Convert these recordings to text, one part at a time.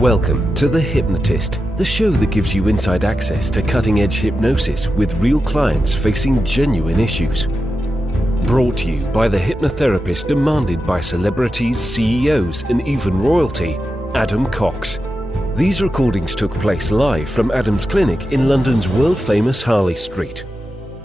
Welcome to The Hypnotist, the show that gives you inside access to cutting-edge hypnosis with real clients facing genuine issues. Brought to you by the hypnotherapist demanded by celebrities, CEOs, and even royalty, Adam Cox. These recordings took place live from Adam's clinic in London's world-famous Harley Street.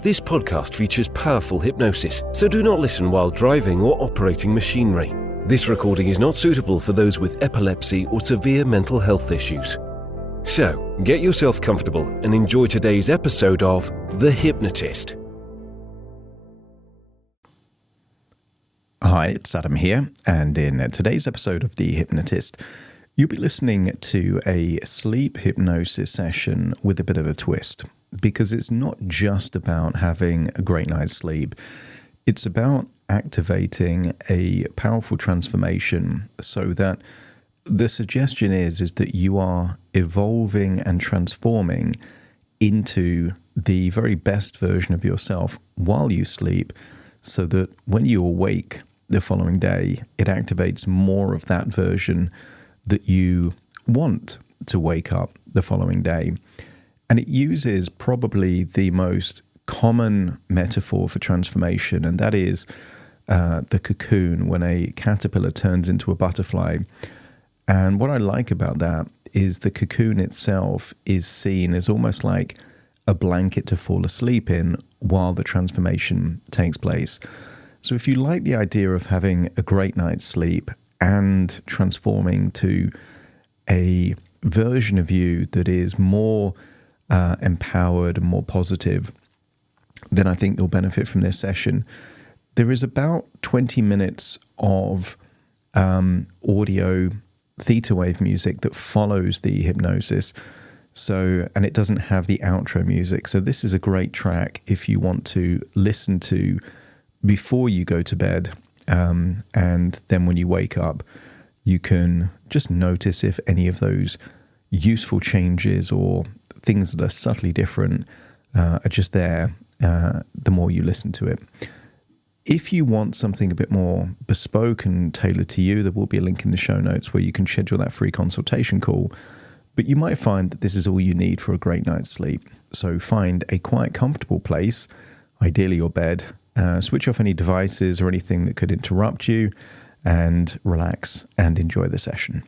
This podcast features powerful hypnosis, so do not listen while driving or operating machinery. This recording is not suitable for those with epilepsy or severe mental health issues. So, get yourself comfortable and enjoy today's episode of The Hypnotist. Hi, it's Adam here, and in today's episode of The Hypnotist, you'll be listening to a sleep hypnosis session with a bit of a twist, because it's not just about having a great night's sleep. It's about activating a powerful transformation so that the suggestion is that you are evolving and transforming into the very best version of yourself while you sleep, so that when you awake the following day, it activates more of that version that you want to wake up the following day. And it uses probably the most common metaphor for transformation, and that is the cocoon, when a caterpillar turns into a butterfly. And what I like about that is the cocoon itself is seen as almost like a blanket to fall asleep in while the transformation takes place. So if you like the idea of having a great night's sleep and transforming to a version of you that is more empowered and more positive, then I think you'll benefit from this session. There is about 20 minutes of audio theta wave music that follows the hypnosis. And it doesn't have the outro music. So this is a great track if you want to listen to before you go to bed. And then when you wake up, you can just notice if any of those useful changes or things that are subtly different are just there the more you listen to it. If you want something a bit more bespoke and tailored to you, there will be a link in the show notes where you can schedule that free consultation call. But you might find that this is all you need for a great night's sleep. So find a quiet, comfortable place, ideally your bed, switch off any devices or anything that could interrupt you, and relax and enjoy the session.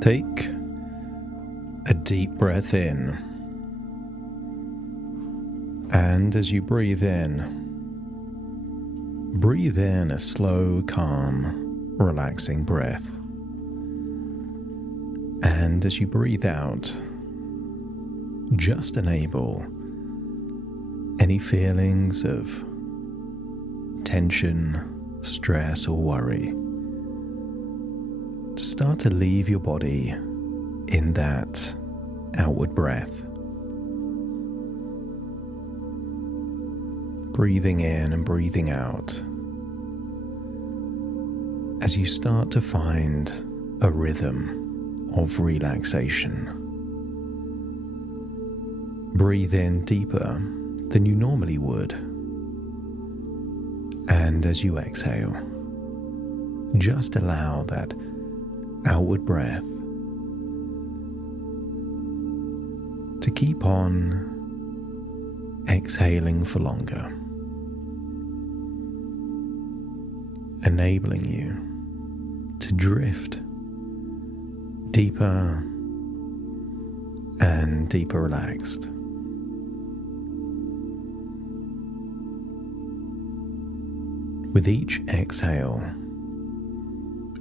Take a deep breath in, and as you breathe in a slow, calm, relaxing breath. And as you breathe out, just enable any feelings of tension, stress, or worry to start to leave your body in that outward breath. Breathing in and breathing out as you start to find a rhythm of relaxation. Breathe in deeper than you normally would. And as you exhale, just allow that outward breath to keep on exhaling for longer, enabling you to drift deeper and deeper relaxed. With each exhale,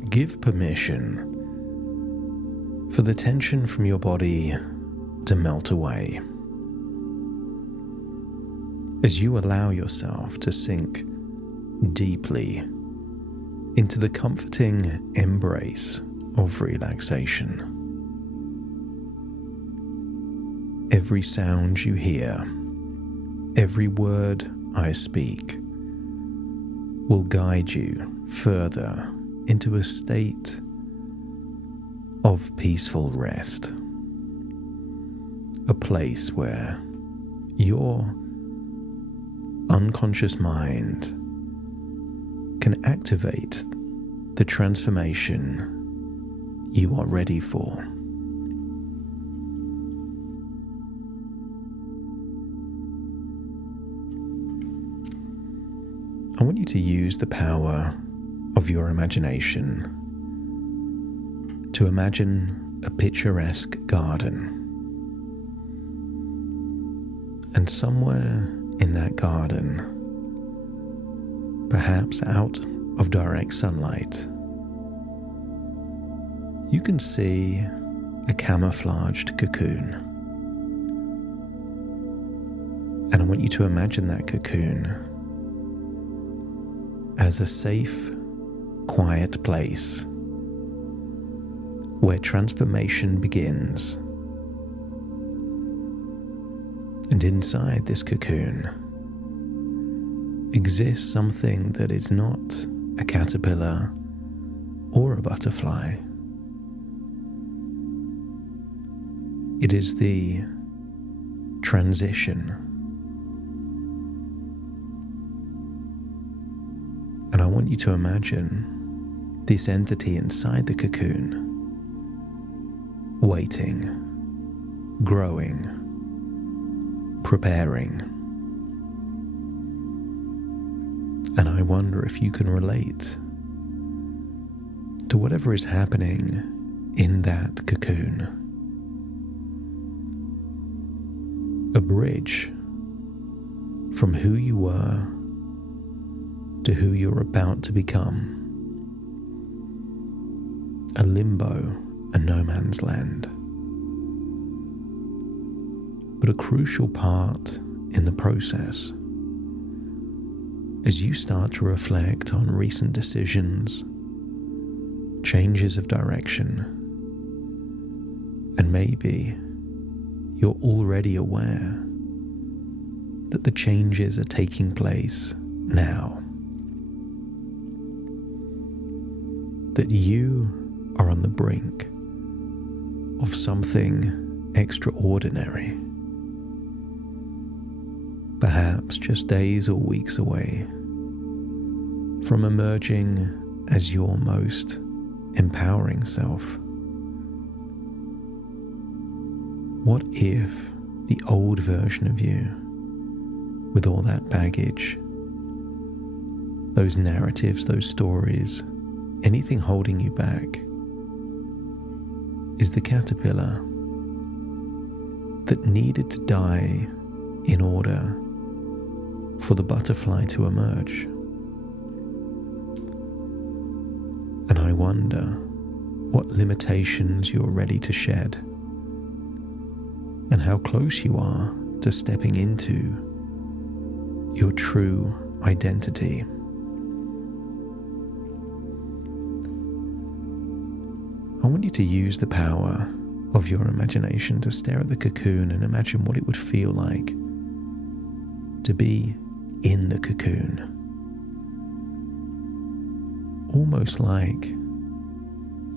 give permission for the tension from your body to melt away as you allow yourself to sink deeply into the comforting embrace of relaxation. Every sound you hear, every word I speak, will guide you further into a state of peaceful rest, a place where your unconscious mind can activate the transformation you are ready for. I want you to use the power of your imagination to imagine a picturesque garden. And somewhere in that garden, perhaps out of direct sunlight, you can see a camouflaged cocoon. And I want you to imagine that cocoon as a safe, quiet place where transformation begins. And inside this cocoon exists something that is not a caterpillar or a butterfly. It is the transition. And I want you to imagine this entity inside the cocoon, waiting, growing, preparing. And I wonder if you can relate to whatever is happening in that cocoon. A bridge from who you were to who you're about to become. A limbo, a no man's land. But a crucial part in the process as you start to reflect on recent decisions, changes of direction, and maybe you're already aware that the changes are taking place now. That you are on the brink of something extraordinary, perhaps just days or weeks away from emerging as your most empowering self. What if the old version of you, with all that baggage, those narratives, those stories, anything holding you back, is the caterpillar that needed to die in order for the butterfly to emerge? And I wonder what limitations you're ready to shed and how close you are to stepping into your true identity. I want you to use the power of your imagination to stare at the cocoon and imagine what it would feel like to be in the cocoon. Almost like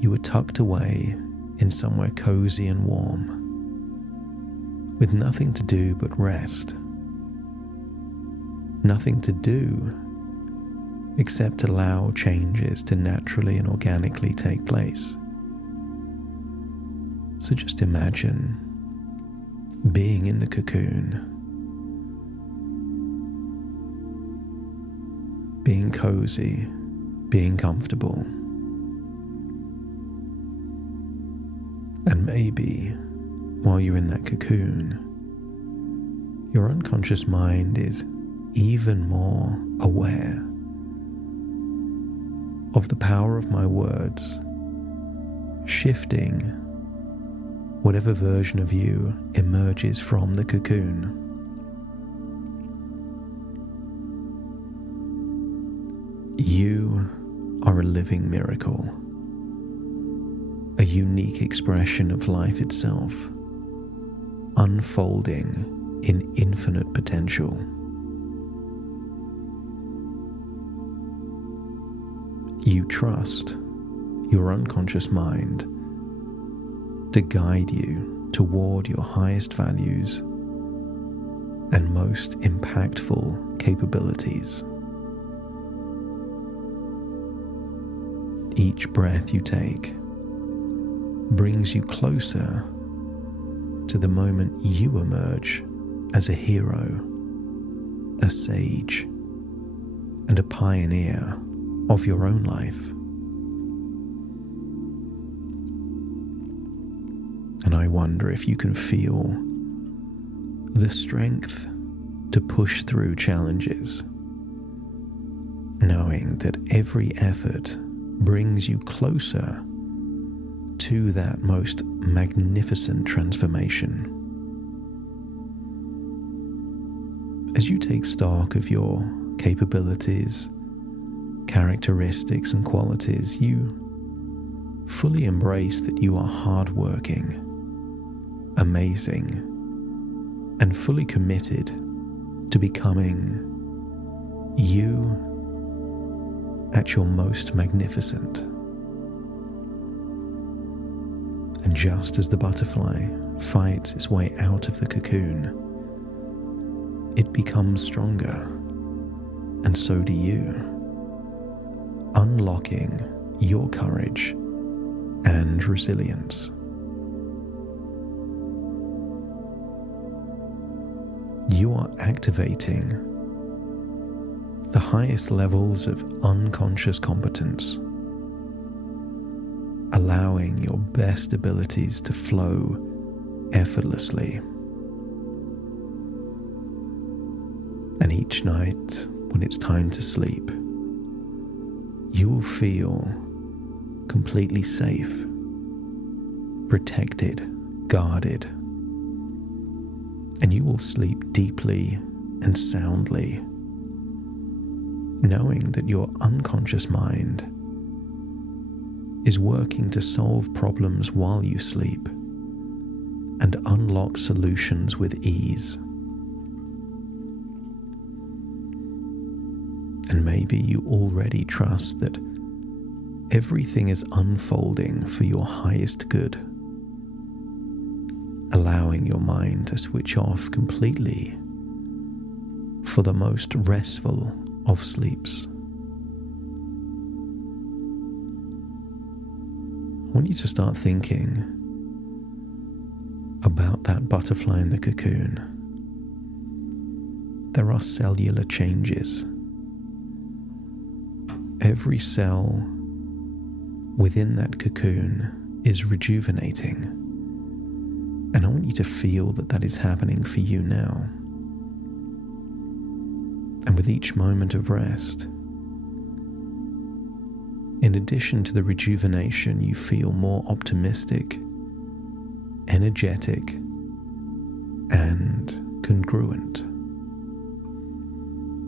you were tucked away in somewhere cozy and warm, with nothing to do but rest. Nothing to do except allow changes to naturally and organically take place. So just imagine being in the cocoon, being cozy, being comfortable, and maybe while you're in that cocoon, your unconscious mind is even more aware of the power of my words, shifting whatever version of you emerges from the cocoon. You are a living miracle, a unique expression of life itself, unfolding in infinite potential. You trust your unconscious mind to guide you toward your highest values and most impactful capabilities. Each breath you take brings you closer to the moment you emerge as a hero, a sage, and a pioneer of your own life. And I wonder if you can feel the strength to push through challenges, knowing that every effort brings you closer to that most magnificent transformation. As you take stock of your capabilities, characteristics, and qualities, you fully embrace that you are hardworking, amazing, and fully committed to becoming you at your most magnificent. And just as the butterfly fights its way out of the cocoon, it becomes stronger, and so do you, unlocking your courage and resilience. You are activating the highest levels of unconscious competence, allowing your best abilities to flow effortlessly. And each night, when it's time to sleep, you will feel completely safe, protected, guarded, and you will sleep deeply and soundly, knowing that your unconscious mind is working to solve problems while you sleep and unlock solutions with ease. And maybe you already trust that everything is unfolding for your highest good, allowing your mind to switch off completely for the most restful of sleeps. I want you to start thinking about that butterfly in the cocoon. There are cellular changes. Every cell within that cocoon is rejuvenating. And I want you to feel that that is happening for you now. And with each moment of rest, in addition to the rejuvenation, you feel more optimistic, energetic, and congruent.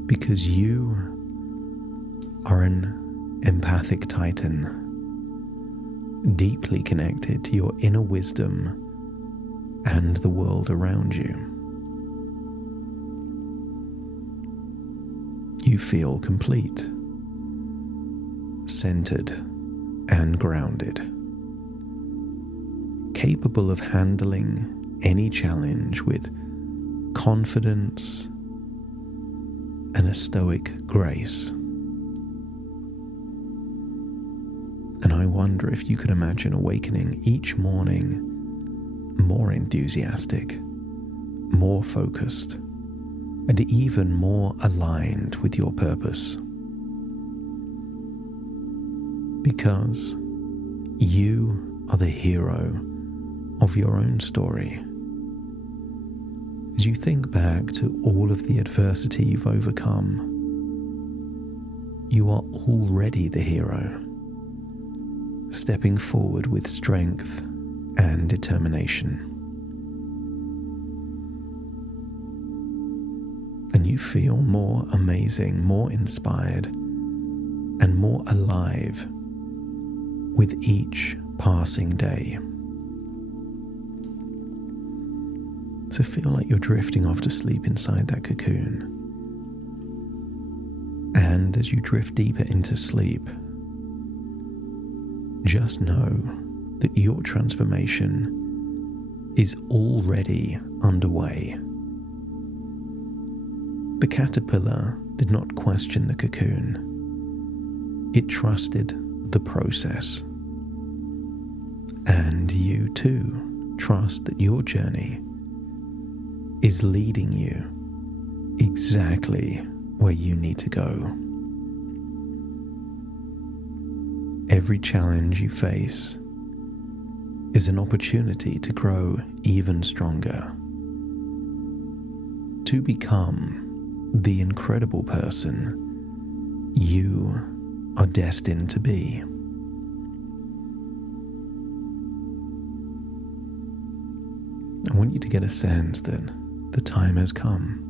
Because you are an empathic titan, deeply connected to your inner wisdom and the world around you. You feel complete, centered, and grounded, capable of handling any challenge with confidence and a stoic grace. And I wonder if you could imagine awakening each morning more enthusiastic, more focused, and even more aligned with your purpose. Because you are the hero of your own story. As you think back to all of the adversity you've overcome, you are already the hero, stepping forward with strength and determination. And you feel more amazing, more inspired, and more alive with each passing day. So feel like you're drifting off to sleep inside that cocoon. And as you drift deeper into sleep, just know that your transformation is already underway. The caterpillar did not question the cocoon. It trusted the process. And you too trust that your journey is leading you exactly where you need to go. Every challenge you face is an opportunity to grow even stronger, to become the incredible person you are destined to be. I want you to get a sense that the time has come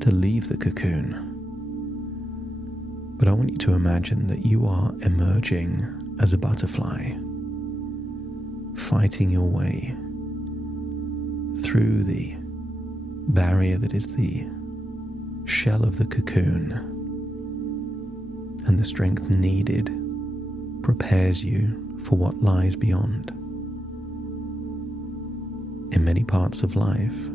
to leave the cocoon. But I want you to imagine that you are emerging as a butterfly, fighting your way through the barrier that is the shell of the cocoon, and the strength needed prepares you for what lies beyond. In many parts of life,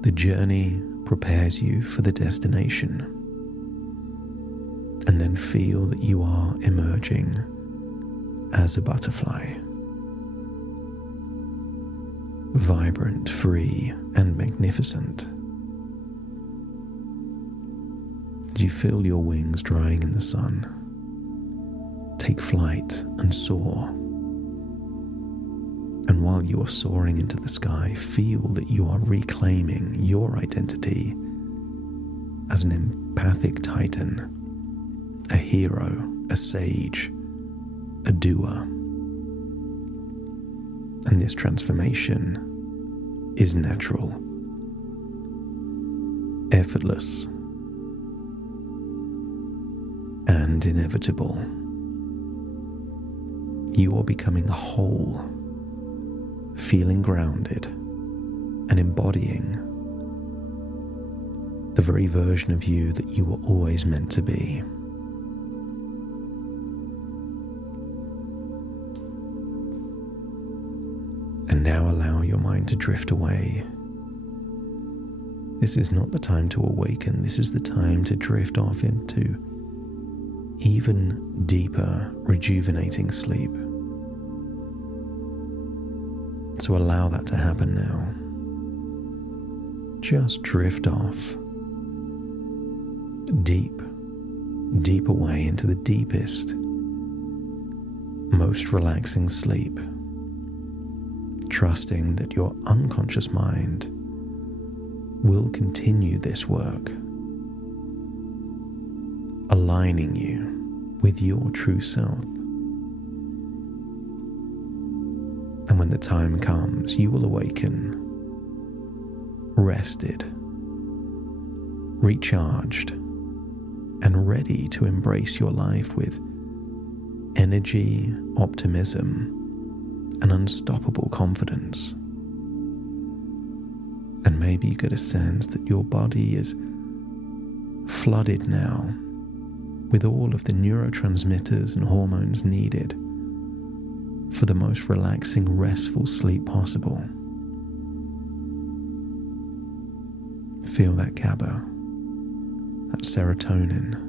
the journey prepares you for the destination, and then feel that you are emerging as a butterfly, vibrant, free, and magnificent. As you feel your wings drying in the sun, take flight and soar. And while you are soaring into the sky, feel that you are reclaiming your identity as an empathic titan, a hero, a sage, a doer. And this transformation is natural, effortless, and inevitable. You are becoming a whole, feeling grounded and embodying the very version of you that you were always meant to be. And now allow your mind to drift away. This is not the time to awaken. This is the time to drift off into even deeper, rejuvenating sleep. So allow that to happen now. Just drift off, deep away into the deepest, most relaxing sleep, trusting that your unconscious mind will continue this work, aligning you with your true self. And when the time comes, you will awaken, rested, recharged, and ready to embrace your life with energy, optimism, and unstoppable confidence. And maybe you get a sense that your body is flooded now with all of the neurotransmitters and hormones needed for the most relaxing, restful sleep possible. Feel that GABA, that serotonin.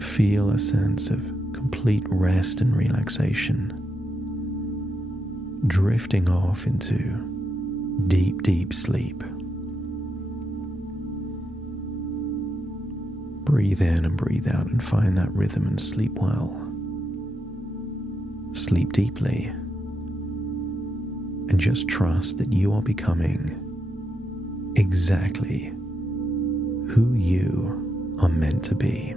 Feel a sense of complete rest and relaxation, drifting off into deep, deep sleep. Breathe in and breathe out and find that rhythm and sleep well. Sleep deeply. And just trust that you are becoming exactly who you are meant to be.